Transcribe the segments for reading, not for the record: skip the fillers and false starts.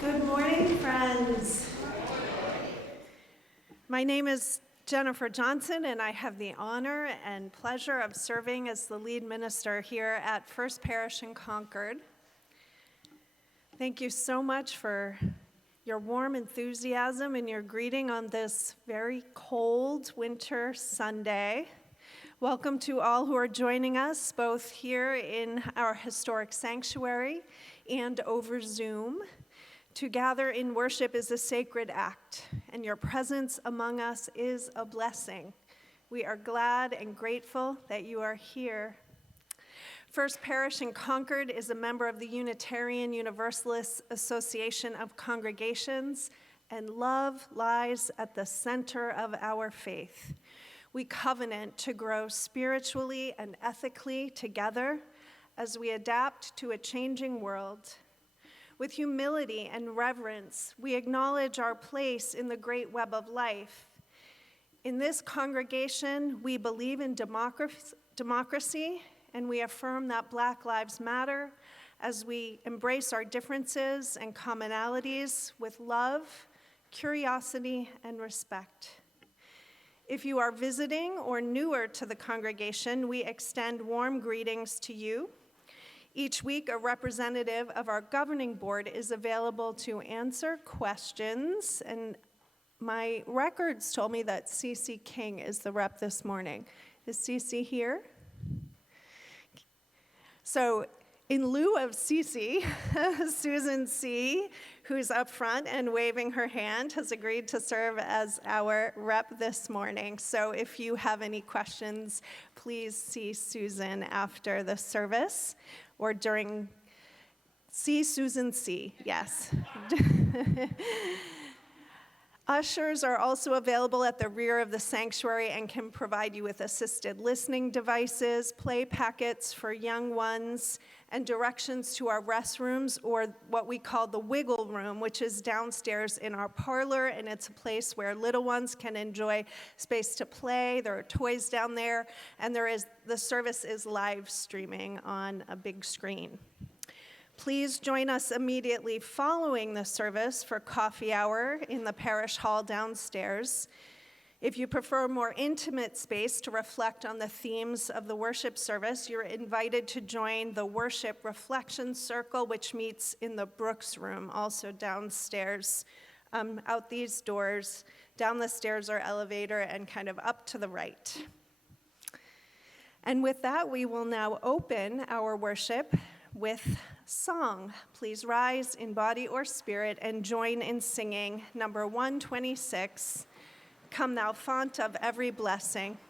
Good morning, friends. My name is Jennifer Johnson, and I have the honor and pleasure of serving as the lead minister here at First Parish in Concord. Thank you so much for your warm enthusiasm and your greeting on this very cold winter Sunday. Welcome to all who are joining us, both here in our historic sanctuary and over Zoom. To gather in worship is a sacred act, and your presence among us is a blessing. We are glad and grateful that you are here. First Parish in Concord is a member of the Unitarian Universalist Association of Congregations, and love lies at the center of our faith. We covenant to grow spiritually and ethically together as we adapt to a changing world. With humility and reverence, we acknowledge our place in the great web of life. In this congregation, we believe in democracy, and we affirm that Black Lives Matter as we embrace our differences and commonalities with love, curiosity, and respect. If you are visiting or newer to the congregation, we extend warm greetings to you. Each week, a representative of our governing board is available to answer questions, and my records told me that Cece King is the rep this morning. Is Cece here? So, in lieu of Cece, Susan C., who's up front and waving her hand, has agreed to serve as our rep this morning. So if you have any questions, please see Susan after the service or during. See Susan C., yes. Ushers are also available at the rear of the sanctuary and can provide you with assisted listening devices, play packets for young ones, and directions to our restrooms, or what we call the wiggle room, which is downstairs in our parlor, and it's a place where little ones can enjoy space to play. There are toys down there, and the service is live streaming on a big screen. Please join us immediately following the service for coffee hour in the parish hall downstairs. If you prefer more intimate space to reflect on the themes of the worship service, you're invited to join the Worship Reflection Circle, which meets in the Brooks Room, also downstairs, out these doors, down the stairs or elevator, and kind of up to the right. And with that, we will now open our worship with song. Please rise in body or spirit and join in singing number 126, Come Thou Font of Every Blessing. Praise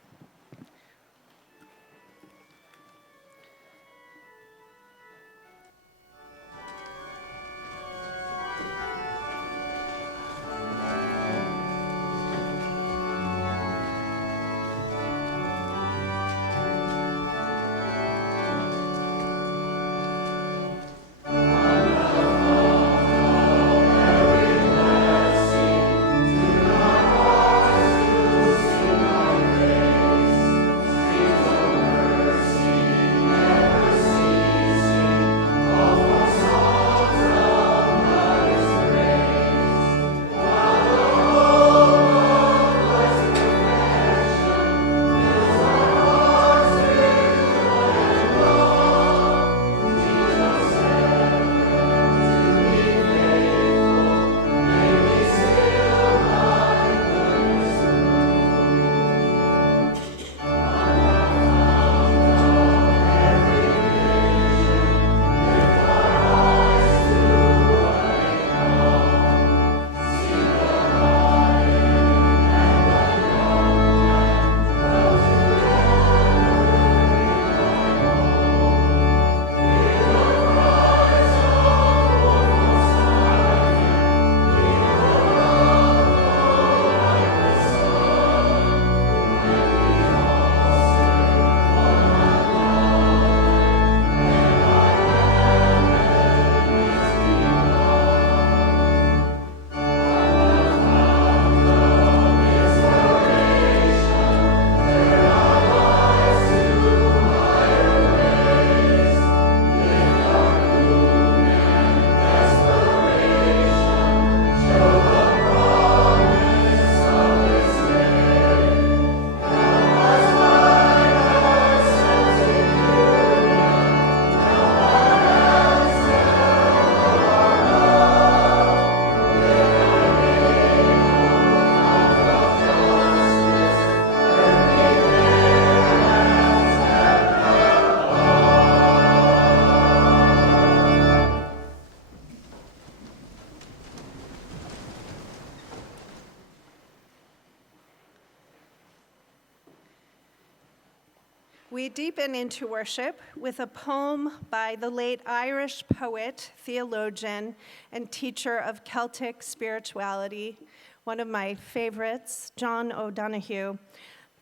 We deepen into worship with a poem by the late Irish poet, theologian, and teacher of Celtic spirituality, one of my favorites, John O'Donoghue.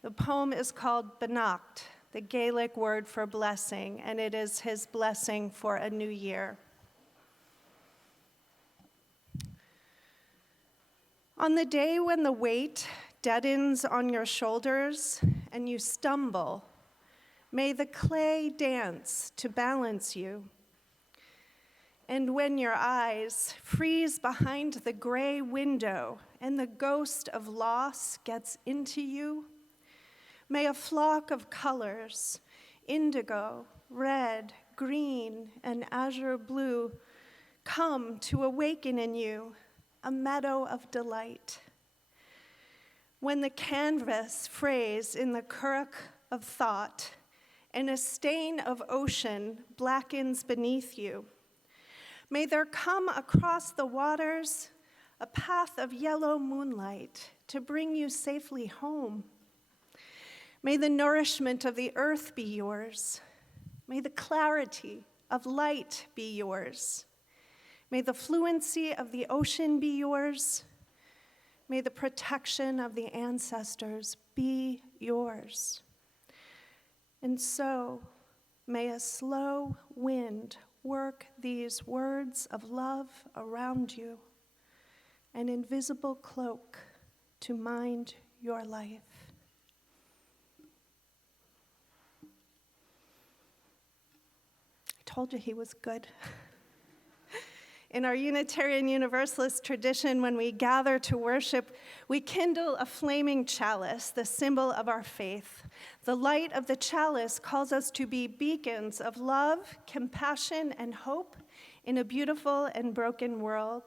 The poem is called Beannacht, the Gaelic word for blessing, and it is his blessing for a new year. On the day when the weight deadens on your shoulders and you stumble, may the clay dance to balance you. And when your eyes freeze behind the gray window and the ghost of loss gets into you, may a flock of colors, indigo, red, green, and azure blue, come to awaken in you a meadow of delight. When the canvas frays in the currach of thought and a stain of ocean blackens beneath you, may there come across the waters a path of yellow moonlight to bring you safely home. May the nourishment of the earth be yours. May the clarity of light be yours. May the fluency of the ocean be yours. May the protection of the ancestors be yours. And so, may a slow wind work these words of love around you, an invisible cloak to mind your life. I told you he was good. In our Unitarian Universalist tradition, when we gather to worship, we kindle a flaming chalice, the symbol of our faith. The light of the chalice calls us to be beacons of love, compassion, and hope in a beautiful and broken world.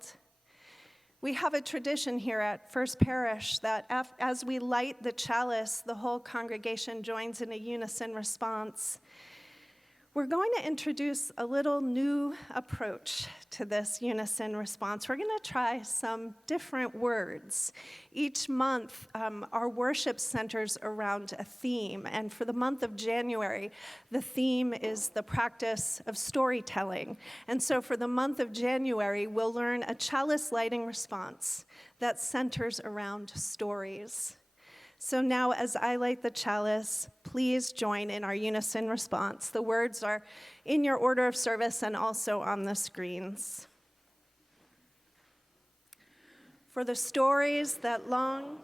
We have a tradition here at First Parish that as we light the chalice, the whole congregation joins in a unison response. We're going to introduce a little new approach to this unison response. We're going to try some different words. Each month, our worship centers around a theme, and for the month of January, the theme is the practice of storytelling. And so for the month of January, we'll learn a chalice lighting response that centers around stories. So now, as I light the chalice, please join in our unison response. The words are in your order of service and also on the screens. For the stories that long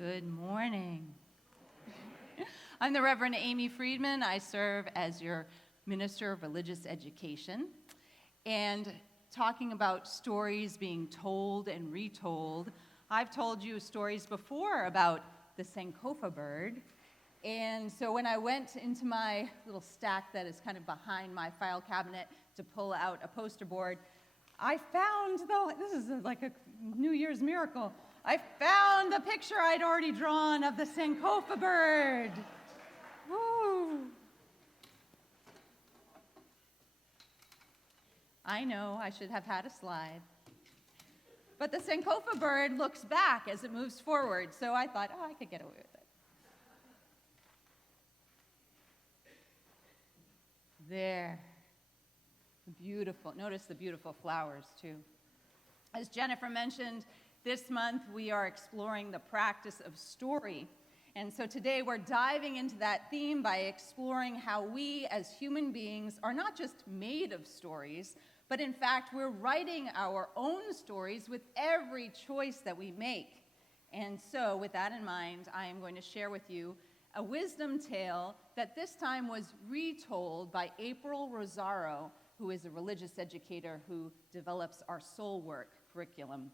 Good morning. I'm the Reverend Amy Friedman. I serve as your Minister of Religious Education. And talking about stories being told and retold, I've told you stories before about the Sankofa bird. And so when I went into my little stack that is kind of behind my file cabinet to pull out a poster board, I found, though, this is like a New Year's miracle, I found the picture I'd already drawn of the Sankofa bird. Woo! I know, I should have had a slide. But the Sankofa bird looks back as it moves forward, so I thought, oh, I could get away with it. There. Beautiful. Notice the beautiful flowers, too. As Jennifer mentioned, this month we are exploring the practice of story. And so today we're diving into that theme by exploring how we as human beings are not just made of stories, but in fact we're writing our own stories with every choice that we make. And so with that in mind, I am going to share with you a wisdom tale that this time was retold by April Rosario, who is a religious educator who develops our soul work curriculum.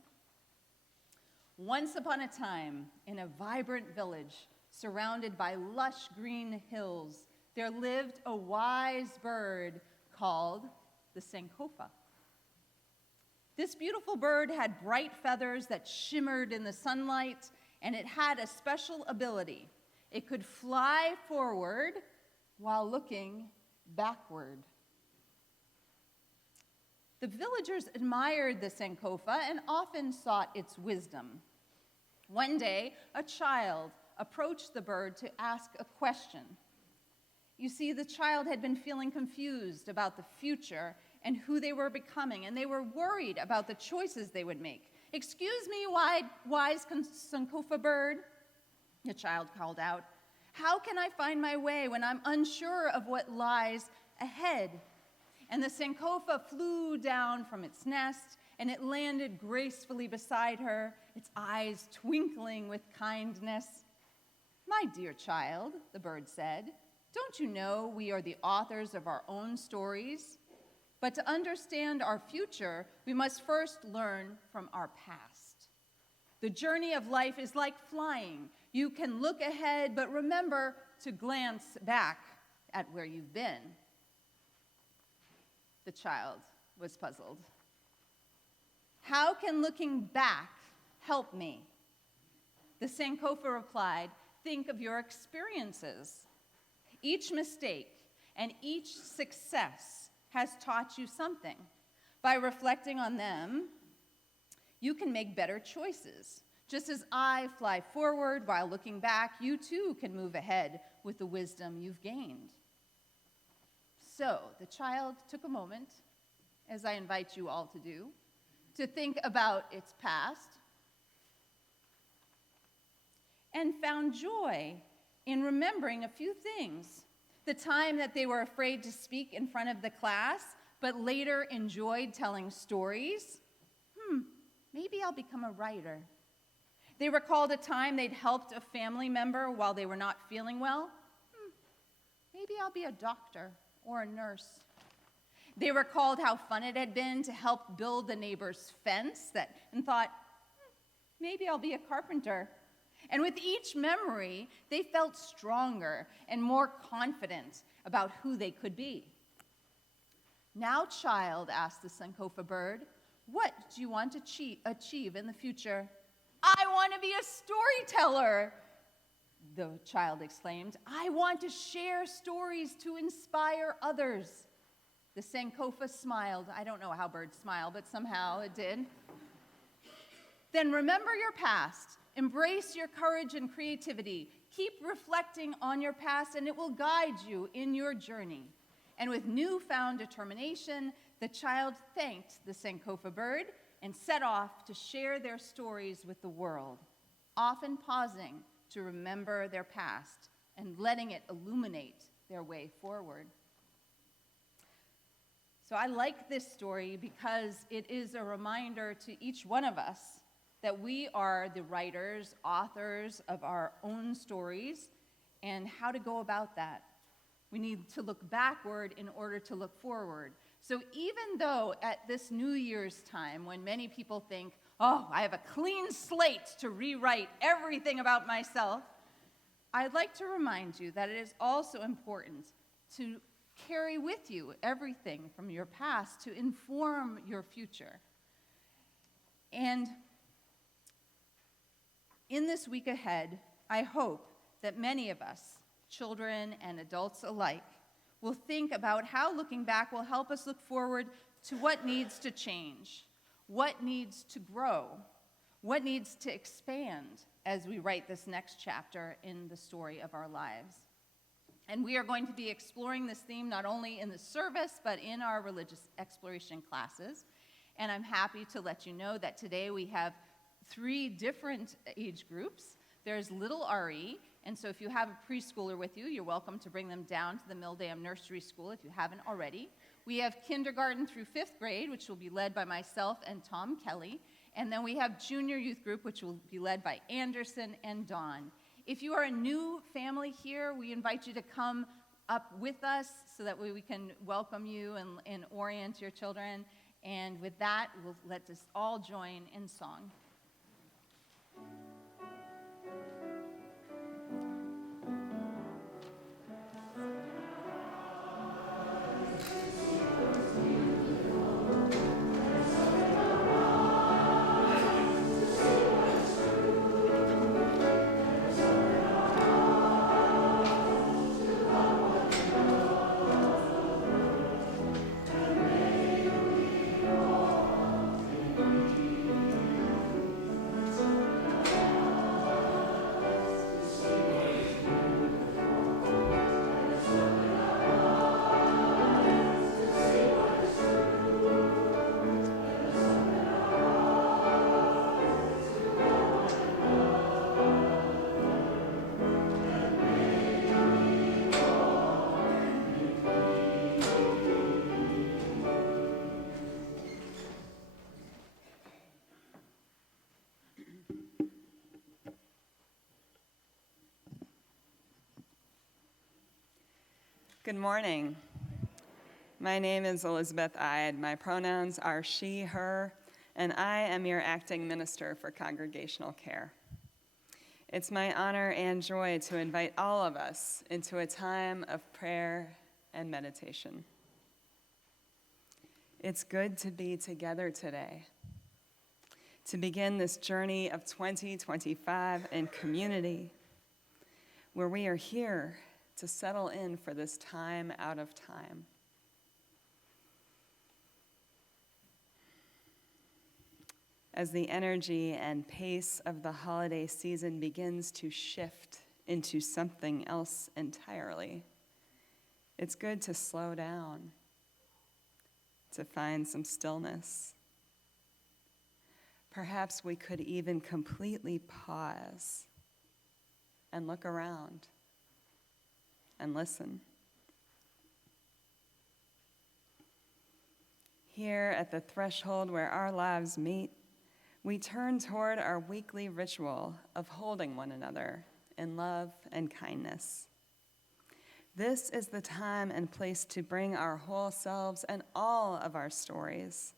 Once upon a time, in a vibrant village surrounded by lush green hills, there lived a wise bird called the Sankofa. This beautiful bird had bright feathers that shimmered in the sunlight, and it had a special ability. It could fly forward while looking backward. The villagers admired the Sankofa and often sought its wisdom. One day, a child approached the bird to ask a question. You see, the child had been feeling confused about the future and who they were becoming, and they were worried about the choices they would make. "Excuse me, wise Sankofa bird," the child called out. "How can I find my way when I'm unsure of what lies ahead?" And the Sankofa flew down from its nest, and it landed gracefully beside her, its eyes twinkling with kindness. "My dear child," the bird said, "don't you know we are the authors of our own stories? But to understand our future, we must first learn from our past. The journey of life is like flying. You can look ahead, but remember to glance back at where you've been." The child was puzzled. "How can looking back help me?" The Sankofa replied, "Think of your experiences. Each mistake and each success has taught you something. By reflecting on them, you can make better choices. Just as I fly forward while looking back, you too can move ahead with the wisdom you've gained." So the child took a moment, as I invite you all to do, to think about its past and found joy in remembering a few things. The time that they were afraid to speak in front of the class, but later enjoyed telling stories. Maybe I'll become a writer. They recalled a time they'd helped a family member while they were not feeling well. Maybe I'll be a doctor or a nurse. They recalled how fun it had been to help build the neighbor's fence and thought, maybe I'll be a carpenter. And with each memory, they felt stronger and more confident about who they could be. "Now, child," asked the Sankofa bird, "what do you want to achieve in the future?" "I want to be a storyteller," the child exclaimed. "I want to share stories to inspire others." The Sankofa smiled. I don't know how birds smile, but somehow it did. "Then remember your past. Embrace your courage and creativity. Keep reflecting on your past, and it will guide you in your journey." And with newfound determination, the child thanked the Sankofa bird and set off to share their stories with the world, often pausing to remember their past and letting it illuminate their way forward. So I like this story because it is a reminder to each one of us that we are the writers, authors of our own stories, and how to go about that. We need to look backward in order to look forward. So even though at this New Year's time, when many people think, oh, I have a clean slate to rewrite everything about myself, I'd like to remind you that it is also important to carry with you everything from your past to inform your future. And in this week ahead, I hope that many of us, children and adults alike, will think about how looking back will help us look forward to what needs to change, what needs to grow, what needs to expand as we write this next chapter in the story of our lives. And we are going to be exploring this theme not only in the service, but in our religious exploration classes. And I'm happy to let you know that today we have 3 different age groups. There's little RE, and so if you have a preschooler with you, you're welcome to bring them down to the Milldam Nursery School if you haven't already. We have kindergarten through 5th grade, which will be led by myself and Tom Kelly. And then we have junior youth group, which will be led by Anderson and Dawn. If you are a new family here, we invite you to come up with us so that we can welcome you and orient your children. And with that, let us all join in song. Good morning. My name is Elizabeth Ide. My pronouns are she, her, and I am your acting minister for congregational care. It's my honor and joy to invite all of us into a time of prayer and meditation. It's good to be together today, to begin this journey of 2025 in community, where we are here to settle in for this time out of time. As the energy and pace of the holiday season begins to shift into something else entirely, it's good to slow down, to find some stillness. Perhaps we could even completely pause and look around and listen. Here at the threshold where our lives meet, we turn toward our weekly ritual of holding one another in love and kindness. This is the time and place to bring our whole selves and all of our stories.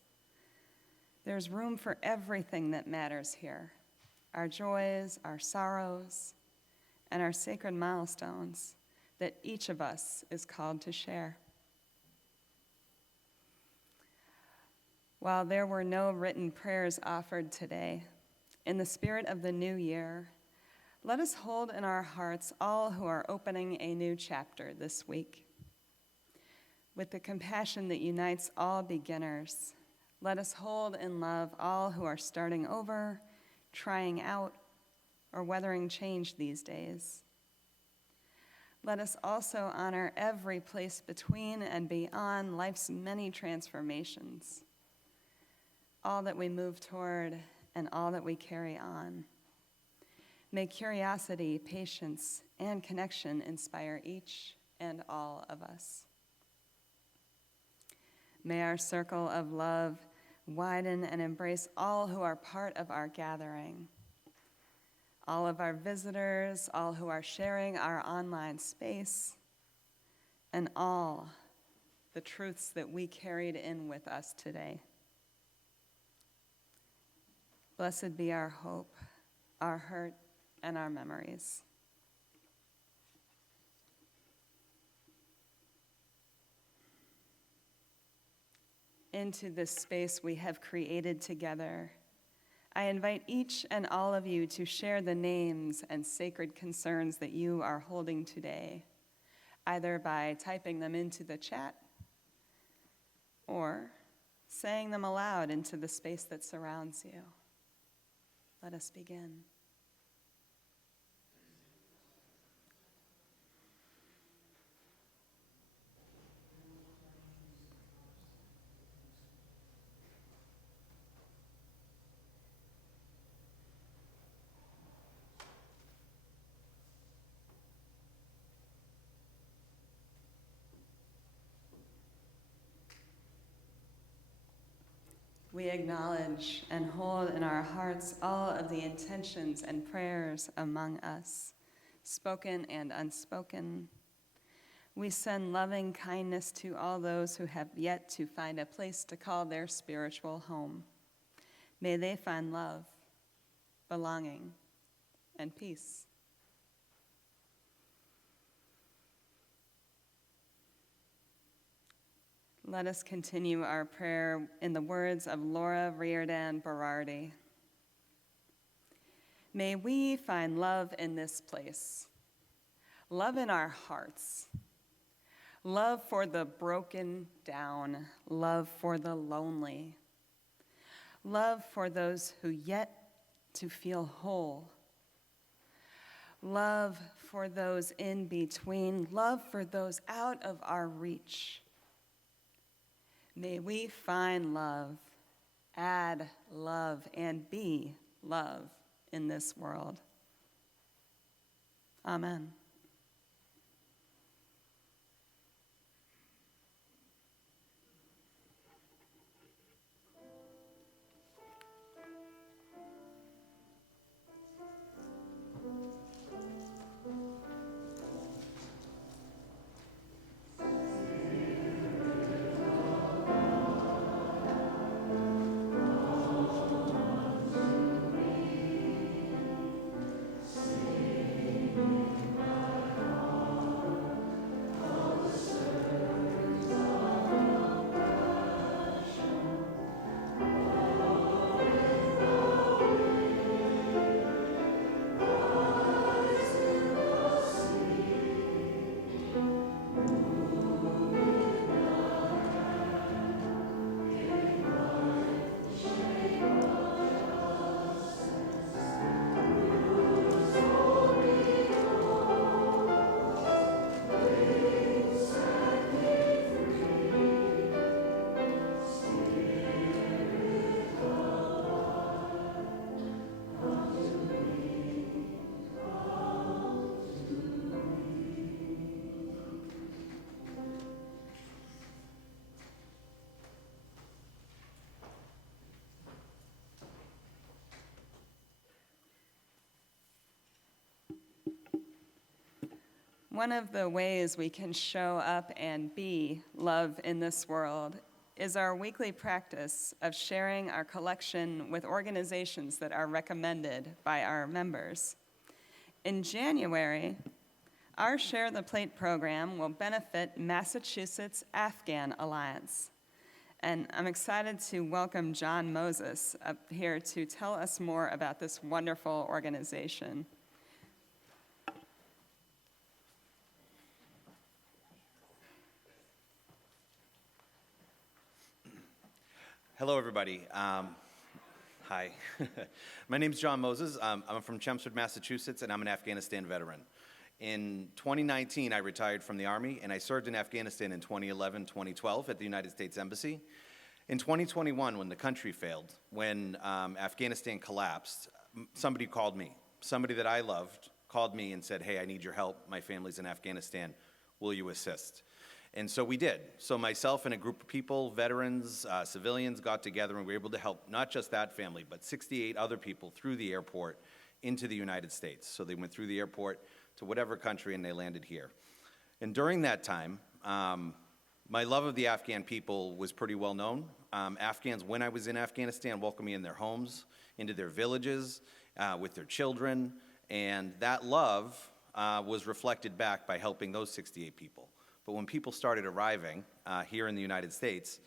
There's room for everything that matters here, our joys, our sorrows, and our sacred milestones that each of us is called to share. While there were no written prayers offered today, in the spirit of the new year, let us hold in our hearts all who are opening a new chapter this week. With the compassion that unites all beginners, let us hold in love all who are starting over, trying out, or weathering change these days. Let us also honor every place between and beyond life's many transformations, all that we move toward and all that we carry on. May curiosity, patience, and connection inspire each and all of us. May our circle of love widen and embrace all who are part of our gathering, all of our visitors, all who are sharing our online space, and all the truths that we carried in with us today. Blessed be our hope, our hurt, and our memories. Into this space we have created together, I invite each and all of you to share the names and sacred concerns that you are holding today, either by typing them into the chat or saying them aloud into the space that surrounds you. Let us begin. We acknowledge and hold in our hearts all of the intentions and prayers among us, spoken and unspoken. We send loving kindness to all those who have yet to find a place to call their spiritual home. May they find love, belonging, and peace. Let us continue our prayer in the words of Laura Riordan Berardi. May we find love in this place, love in our hearts, love for the broken down, love for the lonely, love for those who yet to feel whole, love for those in between, love for those out of our reach. May we find love, add love, and be love in this world. Amen. One of the ways we can show up and be love in this world is our weekly practice of sharing our collection with organizations that are recommended by our members. In January, our Share the Plate program will benefit Massachusetts Afghan Alliance. And I'm excited to welcome John Moses up here to tell us more about this wonderful organization. Hello, everybody. Hi. My name's John Moses. I'm from Chelmsford, Massachusetts, and I'm an Afghanistan veteran. In 2019, I retired from the Army, and I served in Afghanistan in 2011, 2012 at the United States Embassy. In 2021, when the country failed, when Afghanistan collapsed, somebody called me. Somebody that I loved called me and said, "Hey, I need your help. My family's in Afghanistan. Will you assist?" And so we did. So myself and a group of people, veterans, civilians, got together and we were able to help not just that family, but 68 other people through the airport into the United States. So they went through the airport to whatever country and they landed here. And during that time, my love of the Afghan people was pretty well known. Afghans, when I was in Afghanistan, welcomed me in their homes, into their villages, with their children, and that love was reflected back by helping those 68 people. But when people started arriving here in the United States,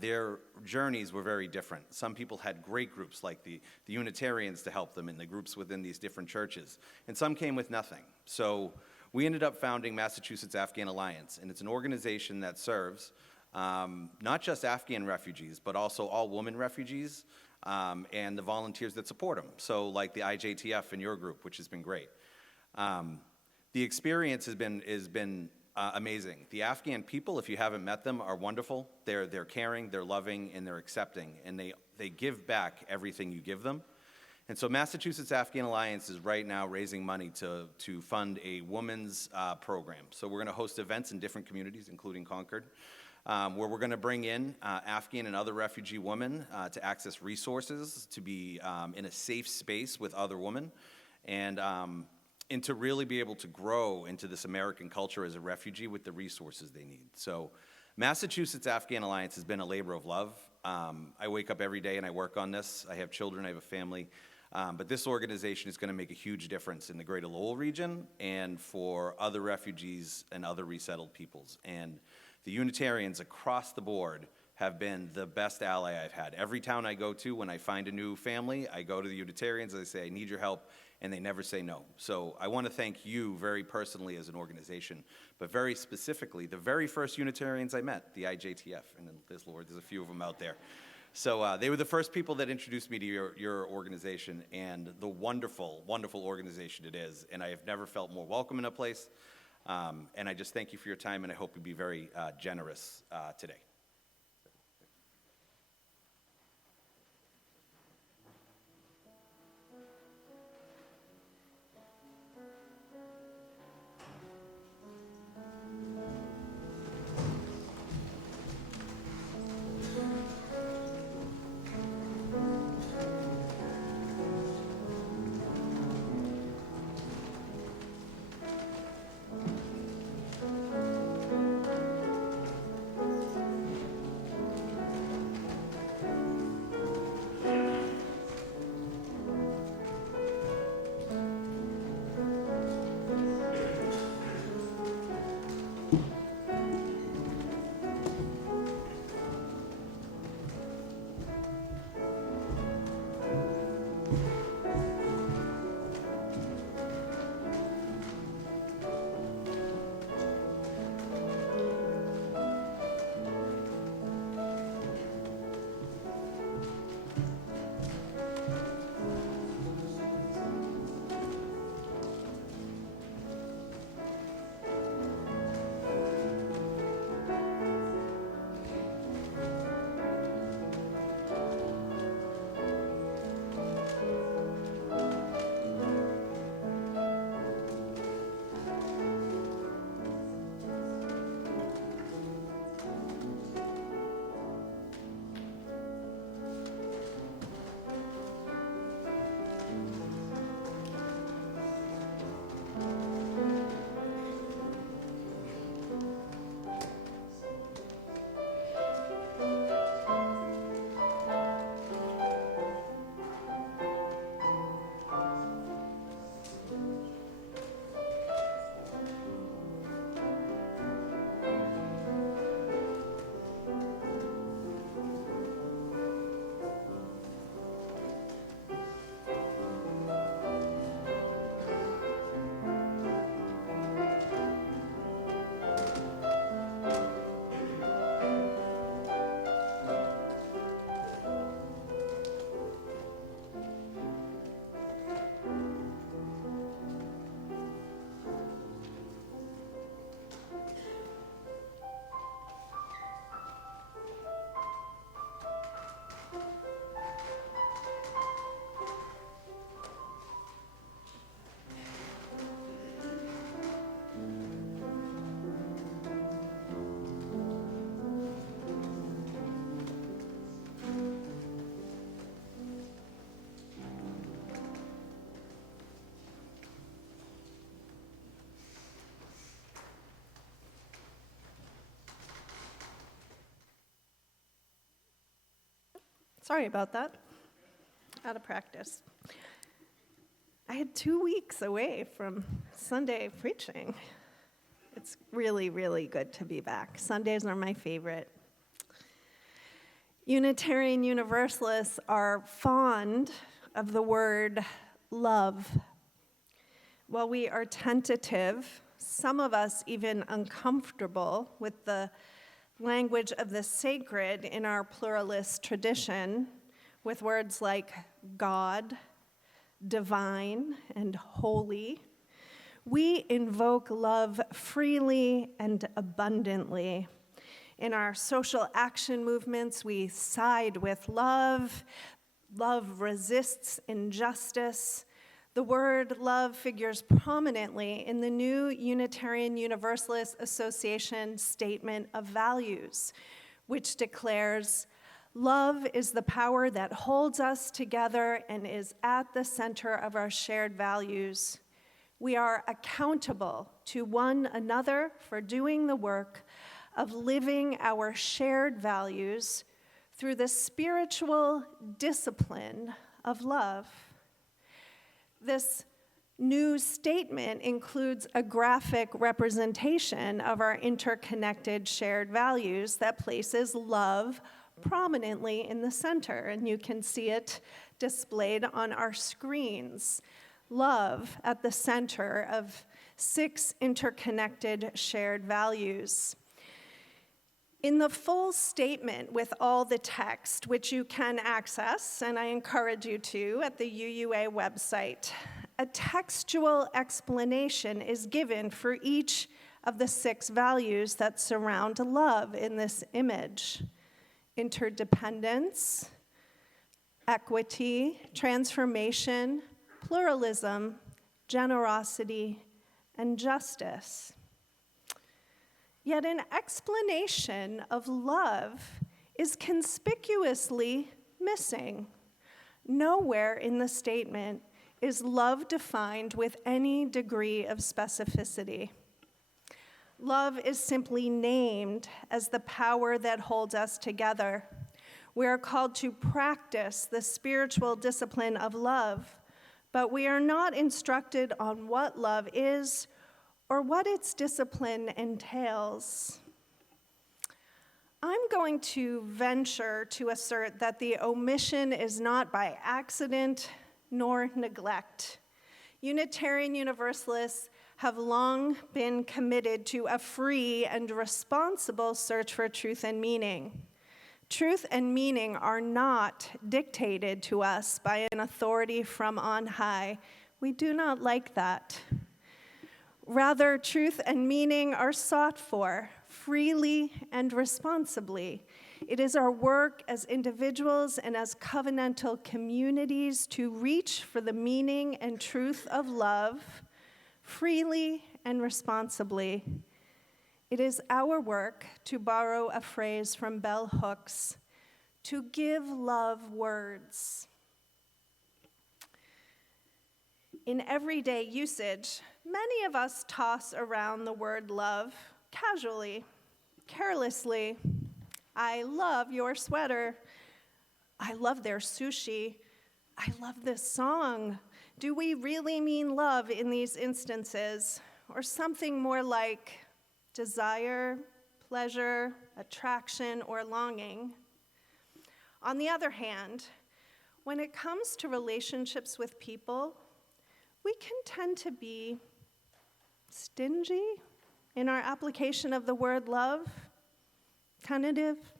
their journeys were very different. Some people had great groups like the Unitarians to help them and the groups within these different churches, and some came with nothing. So we ended up founding Massachusetts Afghan Alliance, and it's an organization that serves not just Afghan refugees, but also all women refugees and the volunteers that support them. So like the IJTF in your group, which has been great. The experience has been amazing. The Afghan people, if you haven't met them, are wonderful. They're caring, they're loving, and they're accepting, and they give back everything you give them. And so Massachusetts Afghan Alliance is right now raising money to fund a women's program. So we're going to host events in different communities, including Concord, where we're going to bring in Afghan and other refugee women to access resources, to be in a safe space with other women, and to really be able to grow into this American culture as a refugee with the resources they need. So Massachusetts Afghan Alliance has been a labor of love. I wake up every day and I work on this. I have children, I have a family. But this organization is going to make a huge difference in the greater Lowell region and for other refugees and other resettled peoples. And the Unitarians across the board have been the best ally I've had. Every town I go to, when I find a new family, I go to the Unitarians, I say, I need your help, and they never say no. So I want to thank you very personally as an organization, but very specifically, the very first Unitarians I met, the IJTF, and there's a few of them out there. So they were the first people that introduced me to your organization and the wonderful, wonderful organization it is. And I have never felt more welcome in a place. And I just thank you for your time, and I hope you be very generous today. Sorry about that. Out of practice. I had 2 weeks away from Sunday preaching. It's really, really good to be back. Sundays are my favorite. Unitarian Universalists are fond of the word love. While we are tentative, some of us even uncomfortable with the language of the sacred in our pluralist tradition, with words like God, divine, and holy, we invoke love freely and abundantly. In our social action movements, we side with love. Love resists injustice. The word love figures prominently in the new Unitarian Universalist Association Statement of Values, which declares, "Love is the power that holds us together and is at the center of our shared values. We are accountable to one another for doing the work of living our shared values through the spiritual discipline of love." This new statement includes a graphic representation of our interconnected shared values that places love prominently in the center, and you can see it displayed on our screens. Love at the center of 6 interconnected shared values. In the full statement with all the text, which you can access, and I encourage you to, at the UUA website, a textual explanation is given for each of the 6 values that surround love in this image: interdependence, equity, transformation, pluralism, generosity, and justice. Yet an explanation of love is conspicuously missing. Nowhere in the statement is love defined with any degree of specificity. Love is simply named as the power that holds us together. We are called to practice the spiritual discipline of love, but we are not instructed on what love is or what its discipline entails. I'm going to venture to assert that the omission is not by accident nor neglect. Unitarian Universalists have long been committed to a free and responsible search for truth and meaning. Truth and meaning are not dictated to us by an authority from on high. We do not like that. Rather, truth and meaning are sought for freely and responsibly. It is our work as individuals and as covenantal communities to reach for the meaning and truth of love freely and responsibly. It is our work, to borrow a phrase from Bell Hooks, to give love words. In everyday usage, many of us toss around the word love casually, carelessly. I love your sweater. I love their sushi. I love this song. Do we really mean love in these instances? Or something more like desire, pleasure, attraction, or longing? On the other hand, when it comes to relationships with people, we can tend to be stingy in our application of the word love, tentative,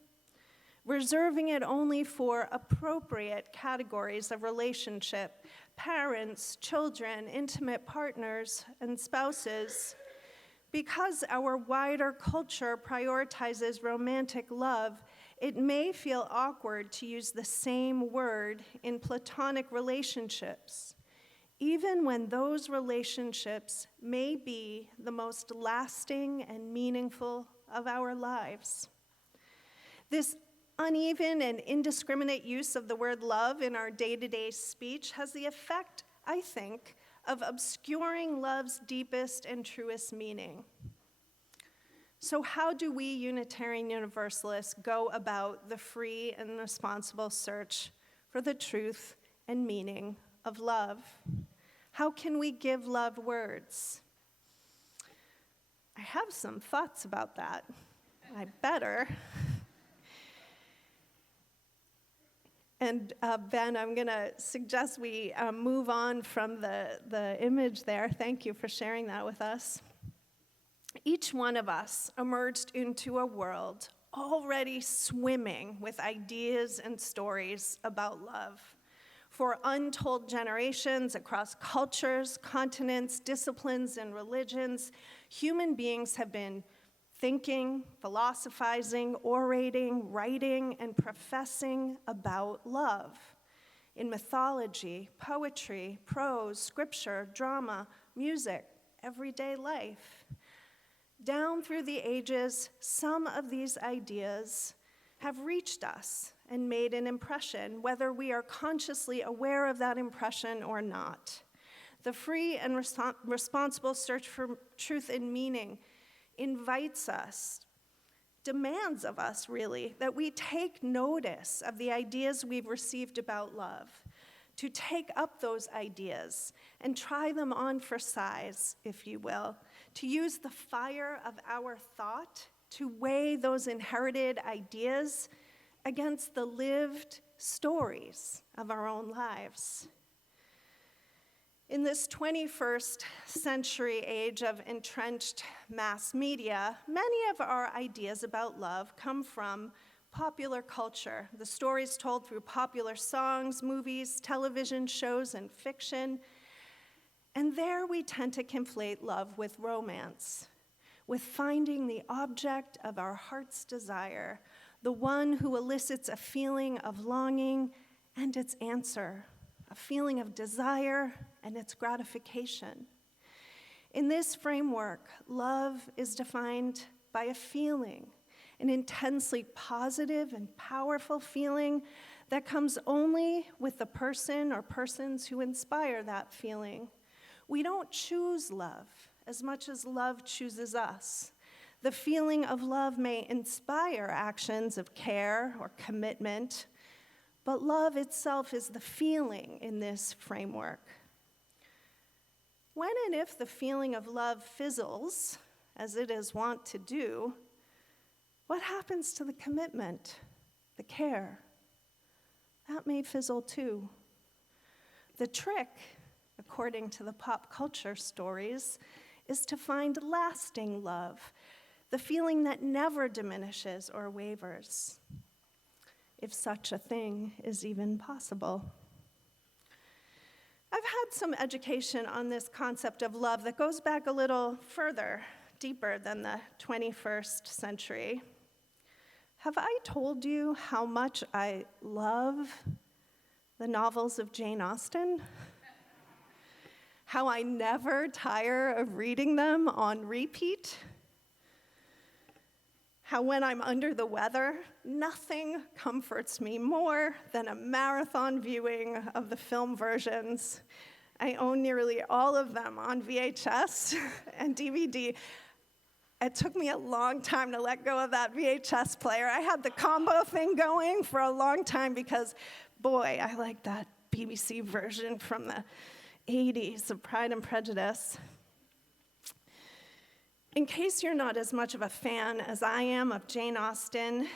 reserving it only for appropriate categories of relationship: parents, children, intimate partners, and spouses. Because our wider culture prioritizes romantic love, it may feel awkward to use the same word in platonic relationships, even when those relationships may be the most lasting and meaningful of our lives. This uneven and indiscriminate use of the word love in our day-to-day speech has the effect, I think, of obscuring love's deepest and truest meaning. So how do we Unitarian Universalists go about the free and responsible search for the truth and meaning of love? How can we give love words? I have some thoughts about that. I better. And Ben, I'm going to suggest we move on from the image there. Thank you for sharing that with us. Each one of us emerged into a world already swimming with ideas and stories about love. For untold generations across cultures, continents, disciplines, and religions, human beings have been thinking, philosophizing, orating, writing, and professing about love in mythology, poetry, prose, scripture, drama, music, everyday life. Down through the ages, some of these ideas have reached us and made an impression, whether we are consciously aware of that impression or not. The free and responsible search for truth and meaning invites us, demands of us really, that we take notice of the ideas we've received about love, to take up those ideas and try them on for size, if you will, to use the fire of our thought to weigh those inherited ideas against the lived stories of our own lives. In this 21st century age of entrenched mass media, many of our ideas about love come from popular culture, the stories told through popular songs, movies, television shows, and fiction. And there we tend to conflate love with romance, with finding the object of our heart's desire, the one who elicits a feeling of longing and its answer, a feeling of desire and its gratification. In this framework, love is defined by a feeling, an intensely positive and powerful feeling that comes only with the person or persons who inspire that feeling. We don't choose love as much as love chooses us. The feeling of love may inspire actions of care or commitment, but love itself is the feeling in this framework. When and if the feeling of love fizzles, as it is wont to do, what happens to the commitment, the care? That may fizzle too. The trick, according to the pop culture stories, is to find lasting love, the feeling that never diminishes or wavers, if such a thing is even possible. I've had some education on this concept of love that goes back a little further, deeper than the 21st century. Have I told you how much I love the novels of Jane Austen? How I never tire of reading them on repeat? How when I'm under the weather, nothing comforts me more than a marathon viewing of the film versions. I own nearly all of them on VHS and DVD. It took me a long time to let go of that VHS player. I had the combo thing going for a long time because, boy, I like that BBC version from the 80s of Pride and Prejudice. In case you're not as much of a fan as I am of Jane Austen,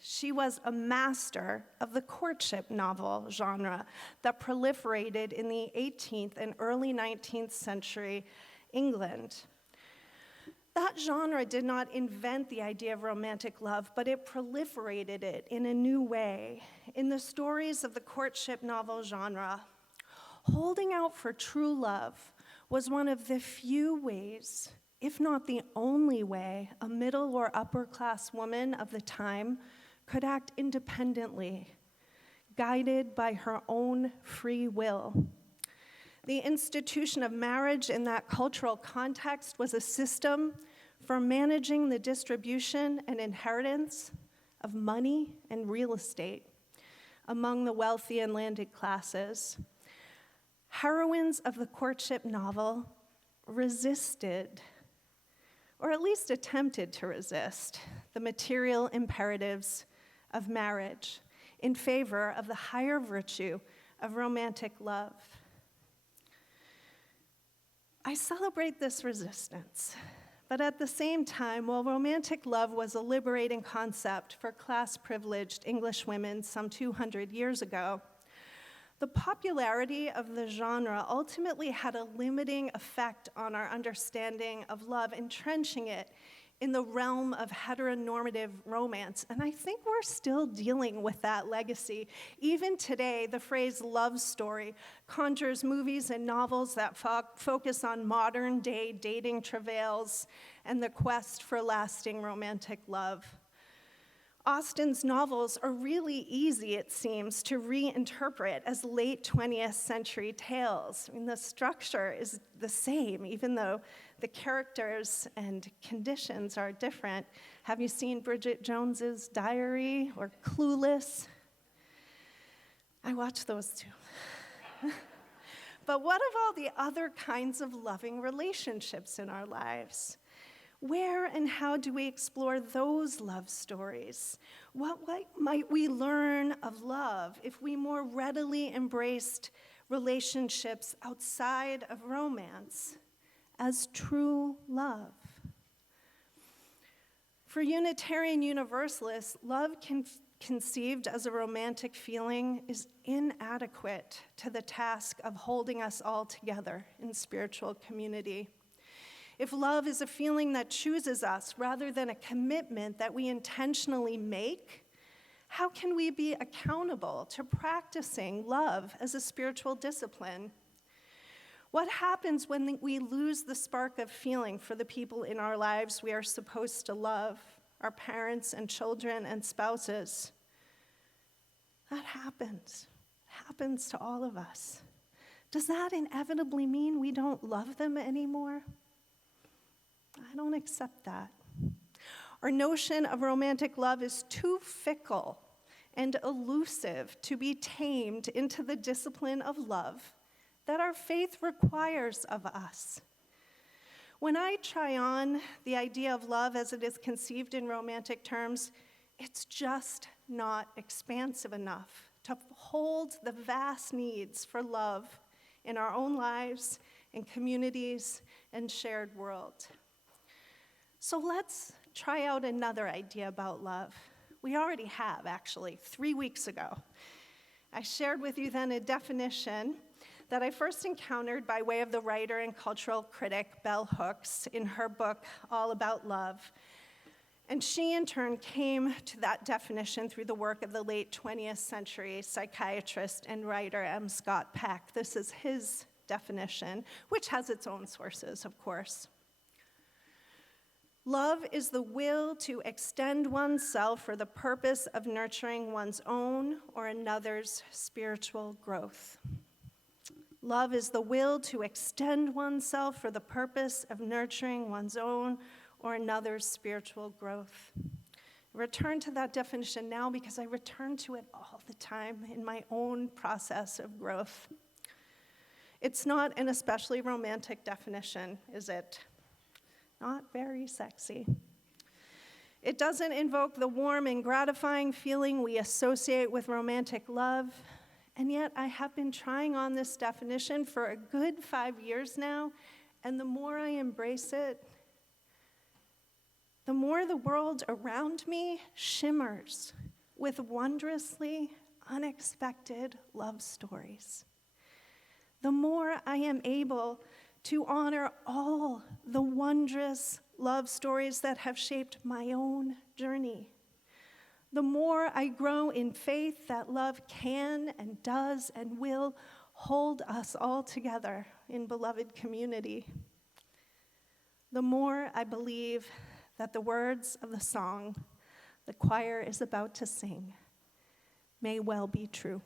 she was a master of the courtship novel genre that proliferated in the 18th and early 19th century England. That genre did not invent the idea of romantic love, but it proliferated it in a new way. In the stories of the courtship novel genre, holding out for true love was one of the few ways, if not the only way, a middle or upper class woman of the time could act independently, guided by her own free will. The institution of marriage in that cultural context was a system for managing the distribution and inheritance of money and real estate among the wealthy and landed classes. Heroines of the courtship novel resisted or at least attempted to resist, the material imperatives of marriage in favor of the higher virtue of romantic love. I celebrate this resistance, but at the same time, while romantic love was a liberating concept for class-privileged English women some 200 years ago, the popularity of the genre ultimately had a limiting effect on our understanding of love, entrenching it in the realm of heteronormative romance. And I think we're still dealing with that legacy. Even today, the phrase love story conjures movies and novels that focus on modern-day dating travails and the quest for lasting romantic love. Austen's novels are really easy, it seems, to reinterpret as late 20th century tales. I mean, the structure is the same, even though the characters and conditions are different. Have you seen Bridget Jones's Diary or Clueless? I watch those too. But what of all the other kinds of loving relationships in our lives? Where and how do we explore those love stories? What might we learn of love if we more readily embraced relationships outside of romance as true love? For Unitarian Universalists, love conceived as a romantic feeling is inadequate to the task of holding us all together in spiritual community. If love is a feeling that chooses us rather than a commitment that we intentionally make, how can we be accountable to practicing love as a spiritual discipline? What happens when we lose the spark of feeling for the people in our lives we are supposed to love, our parents and children and spouses? That happens. It happens to all of us. Does that inevitably mean we don't love them anymore? I don't accept that. Our notion of romantic love is too fickle and elusive to be tamed into the discipline of love that our faith requires of us. When I try on the idea of love as it is conceived in romantic terms, it's just not expansive enough to hold the vast needs for love in our own lives, in communities, and shared world. So let's try out another idea about love. We already have, actually, 3 weeks ago. I shared with you then a definition that I first encountered by way of the writer and cultural critic Bell Hooks in her book, All About Love. And she, in turn, came to that definition through the work of the late 20th century psychiatrist and writer M. Scott Peck. This is his definition, which has its own sources, of course. Love is the will to extend oneself for the purpose of nurturing one's own or another's spiritual growth. Love is the will to extend oneself for the purpose of nurturing one's own or another's spiritual growth. I return to that definition now because I return to it all the time in my own process of growth. It's not an especially romantic definition, is it? Not very sexy. It doesn't invoke the warm and gratifying feeling we associate with romantic love, and yet I have been trying on this definition for a good 5 years now, and the more I embrace it, the more the world around me shimmers with wondrously unexpected love stories. The more I am able to honor all the wondrous love stories that have shaped my own journey. The more I grow in faith that love can and does and will hold us all together in beloved community. The more I believe that the words of the song the choir is about to sing may well be true.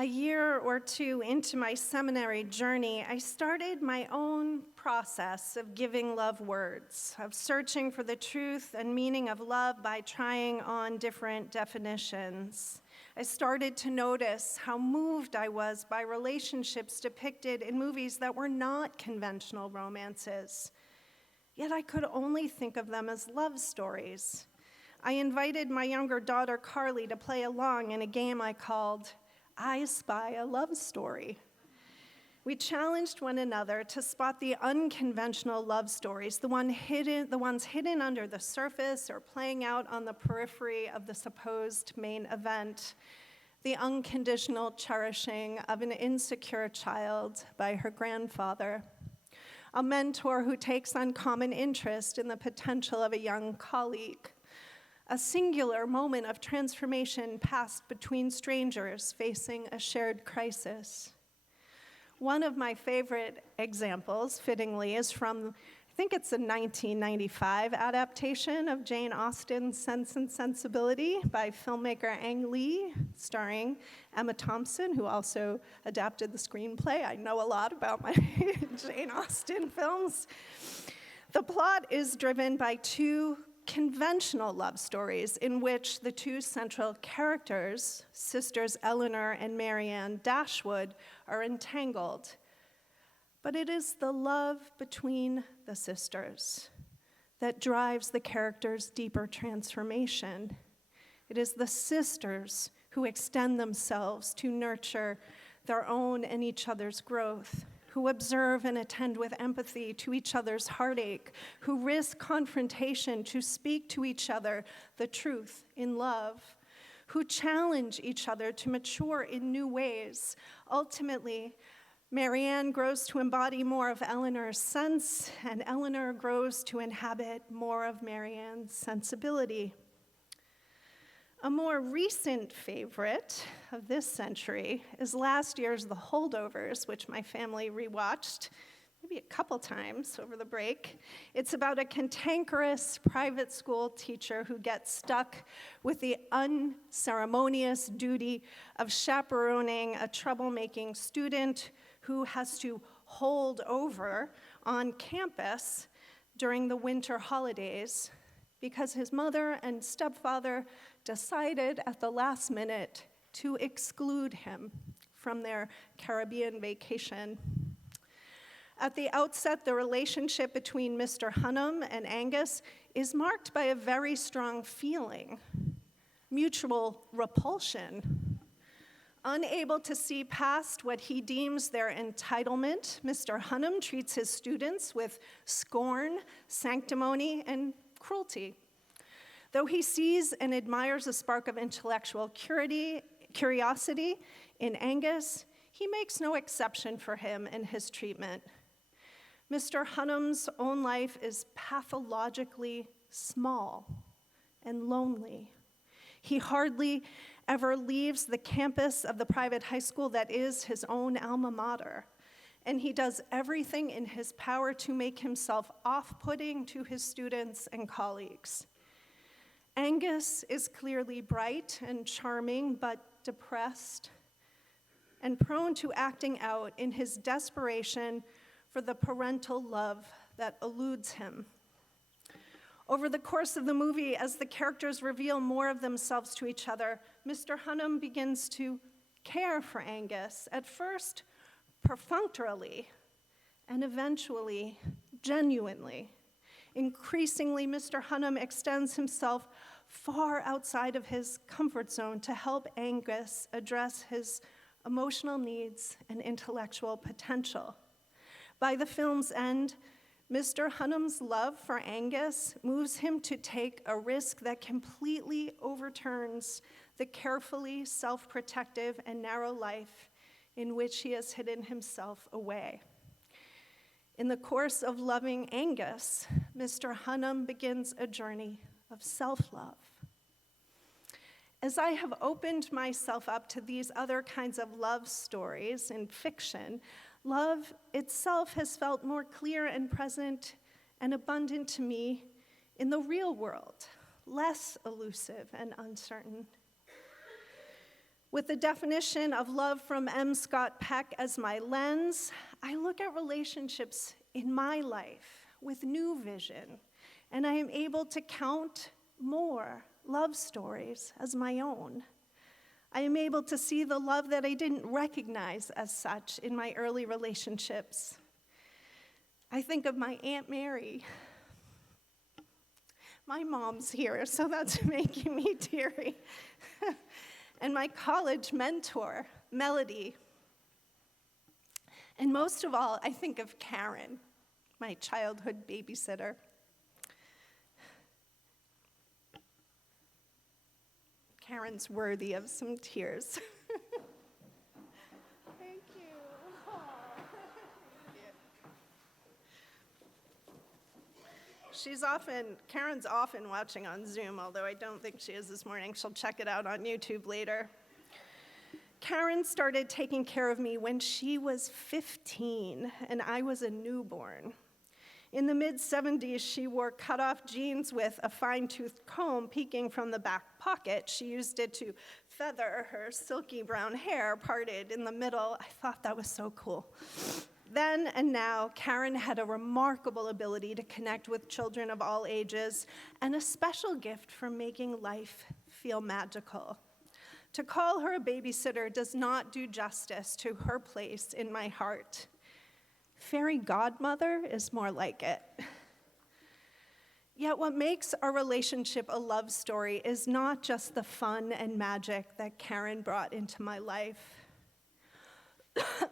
A year or two into my seminary journey, I started my own process of giving love words, of searching for the truth and meaning of love by trying on different definitions. I started to notice how moved I was by relationships depicted in movies that were not conventional romances. Yet I could only think of them as love stories. I invited my younger daughter, Carly, to play along in a game I called I Spy a Love Story. We challenged one another to spot the unconventional love stories, the ones hidden under the surface or playing out on the periphery of the supposed main event, the unconditional cherishing of an insecure child by her grandfather, a mentor who takes uncommon interest in the potential of a young colleague, a singular moment of transformation passed between strangers facing a shared crisis. One of my favorite examples, fittingly, is from, I think it's a 1995 adaptation of Jane Austen's Sense and Sensibility by filmmaker Ang Lee, starring Emma Thompson, who also adapted the screenplay. I know a lot about my Jane Austen films. The plot is driven by two conventional love stories in which the two central characters, sisters Eleanor and Marianne Dashwood, are entangled. But it is the love between the sisters that drives the characters' deeper transformation. It is the sisters who extend themselves to nurture their own and each other's growth, who observe and attend with empathy to each other's heartache, who risk confrontation to speak to each other the truth in love, who challenge each other to mature in new ways. Ultimately, Marianne grows to embody more of Eleanor's sense, and Eleanor grows to inhabit more of Marianne's sensibility. A more recent favorite of this century is last year's The Holdovers, which my family rewatched maybe a couple times over the break. It's about a cantankerous private school teacher who gets stuck with the unceremonious duty of chaperoning a troublemaking student who has to hold over on campus during the winter holidays because his mother and stepfather decided at the last minute to exclude him from their Caribbean vacation. At the outset, the relationship between Mr. Hunnam and Angus is marked by a very strong feeling, mutual repulsion. Unable to see past what he deems their entitlement, Mr. Hunnam treats his students with scorn, sanctimony, and cruelty. Though he sees and admires a spark of intellectual curiosity in Angus, he makes no exception for him in his treatment. Mr. Hunnam's own life is pathologically small and lonely. He hardly ever leaves the campus of the private high school that is his own alma mater, and he does everything in his power to make himself off-putting to his students and colleagues. Angus is clearly bright and charming, but depressed and prone to acting out in his desperation for the parental love that eludes him. Over the course of the movie, as the characters reveal more of themselves to each other, Mr. Hunnam begins to care for Angus, at first perfunctorily, and eventually genuinely. Increasingly, Mr. Hunnam extends himself far outside of his comfort zone to help Angus address his emotional needs and intellectual potential. By the film's end, Mr. Hunnam's love for Angus moves him to take a risk that completely overturns the carefully self-protective and narrow life in which he has hidden himself away. In the course of loving Angus, Mr. Hunnam begins a journey of self-love. As I have opened myself up to these other kinds of love stories in fiction, love itself has felt more clear and present and abundant to me in the real world, less elusive and uncertain. With the definition of love from M. Scott Peck as my lens, I look at relationships in my life with new vision, and I am able to count more love stories as my own. I am able to see the love that I didn't recognize as such in my early relationships. I think of my Aunt Mary. My mom's here, so that's making me teary. And my college mentor, Melody. And most of all, I think of Karen, my childhood babysitter. Karen's worthy of some tears. Thank you. Karen's often watching on Zoom, although I don't think she is this morning. She'll check it out on YouTube later. Karen started taking care of me when she was 15, and I was a newborn. In the mid-'70s, she wore cut-off jeans with a fine-toothed comb peeking from the back pocket. She used it to feather her silky brown hair parted in the middle. I thought that was so cool. Then and now, Karen had a remarkable ability to connect with children of all ages and a special gift for making life feel magical. To call her a babysitter does not do justice to her place in my heart. Fairy godmother is more like it. Yet what makes our relationship a love story is not just the fun and magic that Karen brought into my life.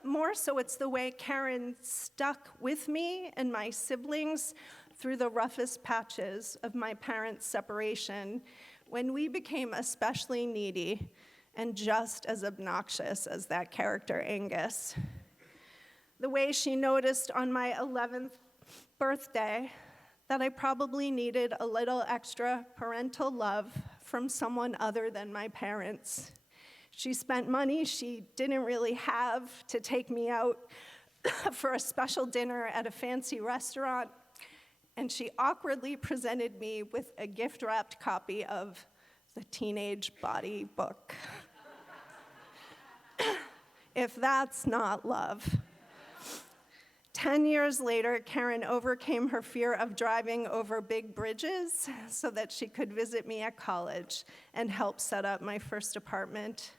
More so, it's the way Karen stuck with me and my siblings through the roughest patches of my parents' separation when we became especially needy and just as obnoxious as that character Angus. The way she noticed on my 11th birthday that I probably needed a little extra parental love from someone other than my parents. She spent money she didn't really have to take me out for a special dinner at a fancy restaurant, and she awkwardly presented me with a gift-wrapped copy of the Teenage Body book. If that's not love. 10 years later, Karen overcame her fear of driving over big bridges so that she could visit me at college and help set up my first apartment.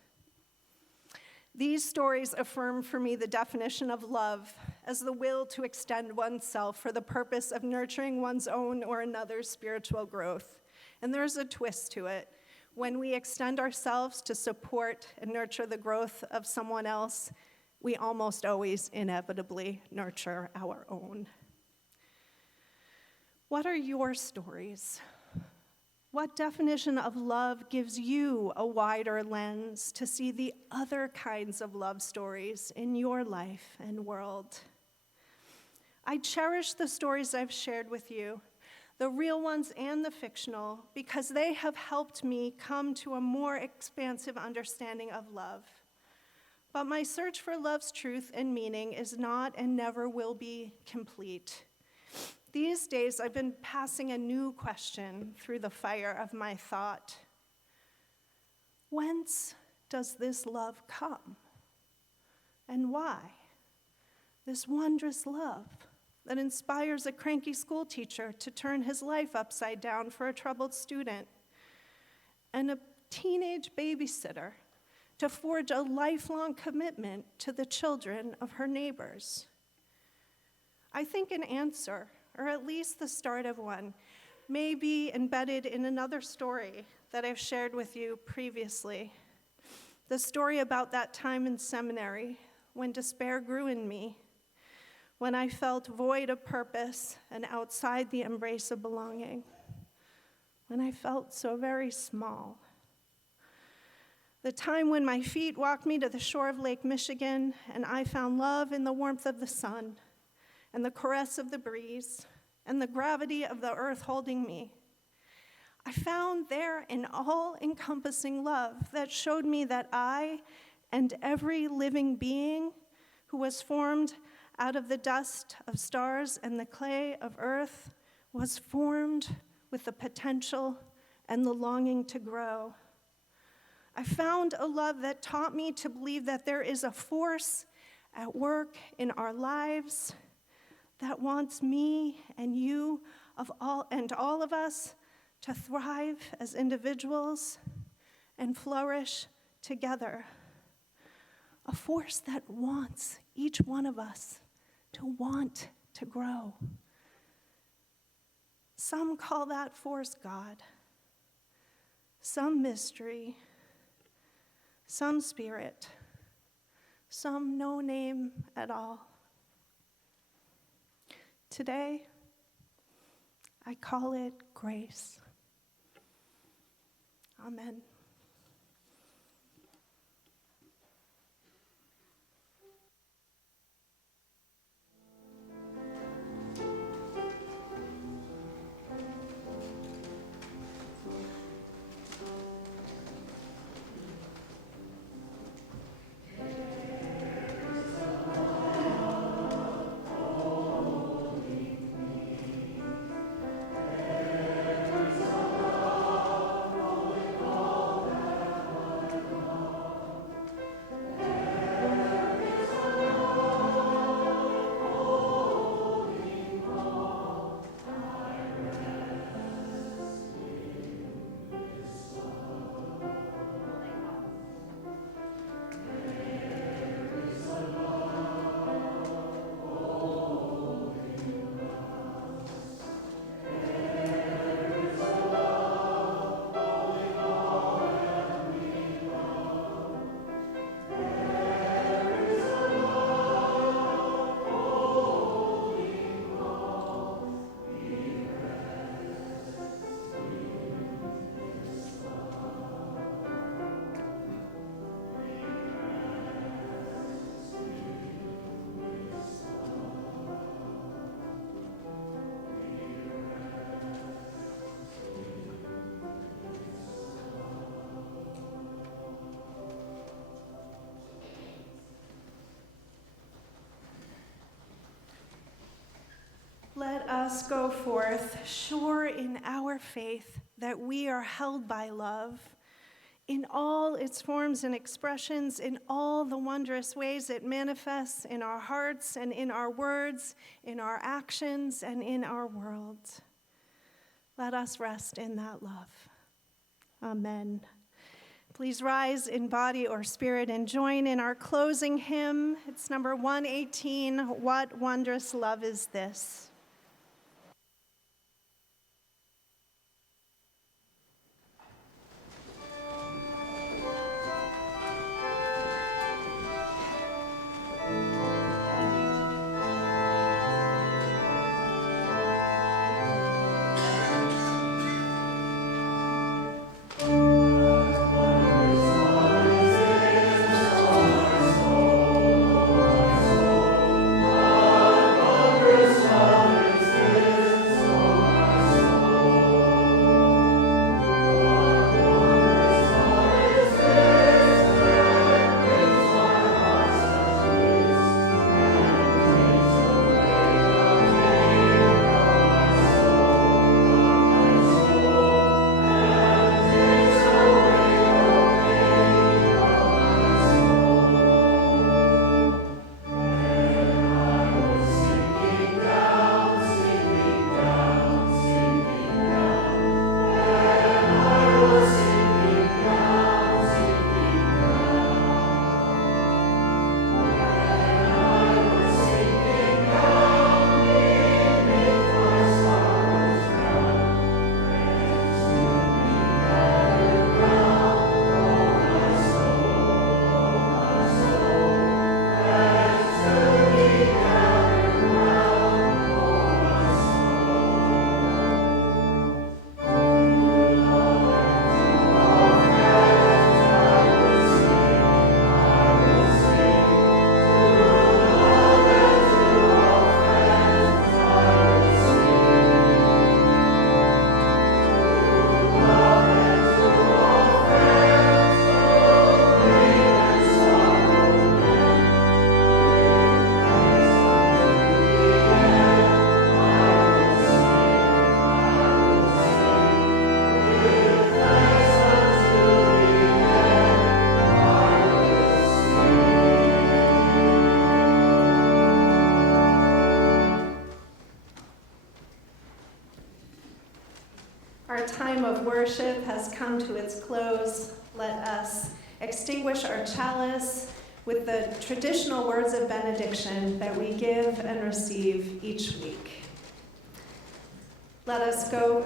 These stories affirm for me the definition of love as the will to extend oneself for the purpose of nurturing one's own or another's spiritual growth. And there's a twist to it. When we extend ourselves to support and nurture the growth of someone else, we almost always inevitably nurture our own. What are your stories? What definition of love gives you a wider lens to see the other kinds of love stories in your life and world? I cherish the stories I've shared with you, the real ones and the fictional, because they have helped me come to a more expansive understanding of love. But my search for love's truth and meaning is not and never will be complete. These days, I've been passing a new question through the fire of my thought. Whence does this love come? And why? This wondrous love that inspires a cranky school teacher to turn his life upside down for a troubled student, and a teenage babysitter to forge a lifelong commitment to the children of her neighbors. I think an answer, or at least the start of one, may be embedded in another story that I've shared with you previously. The story about that time in seminary when despair grew in me, when I felt void of purpose and outside the embrace of belonging, when I felt so very small. The time when my feet walked me to the shore of Lake Michigan and I found love in the warmth of the sun and the caress of the breeze and the gravity of the earth holding me. I found there an all-encompassing love that showed me that I and every living being who was formed out of the dust of stars and the clay of earth was formed with the potential and the longing to grow. I found a love that taught me to believe that there is a force at work in our lives that wants me and you and all of us to thrive as individuals and flourish together. A force that wants each one of us to want to grow. Some call that force God, some mystery, some spirit, some no name at all. Today, I call it grace. Amen. Let us go forth, sure in our faith that we are held by love, in all its forms and expressions, in all the wondrous ways it manifests in our hearts and in our words, in our actions and in our world. Let us rest in that love. Amen. Please rise in body or spirit and join in our closing hymn. It's number 118, What Wondrous Love Is This? Christ. Our time of worship has come to its close. Let us extinguish our chalice with the traditional words of benediction that we give and receive each week. Let us go.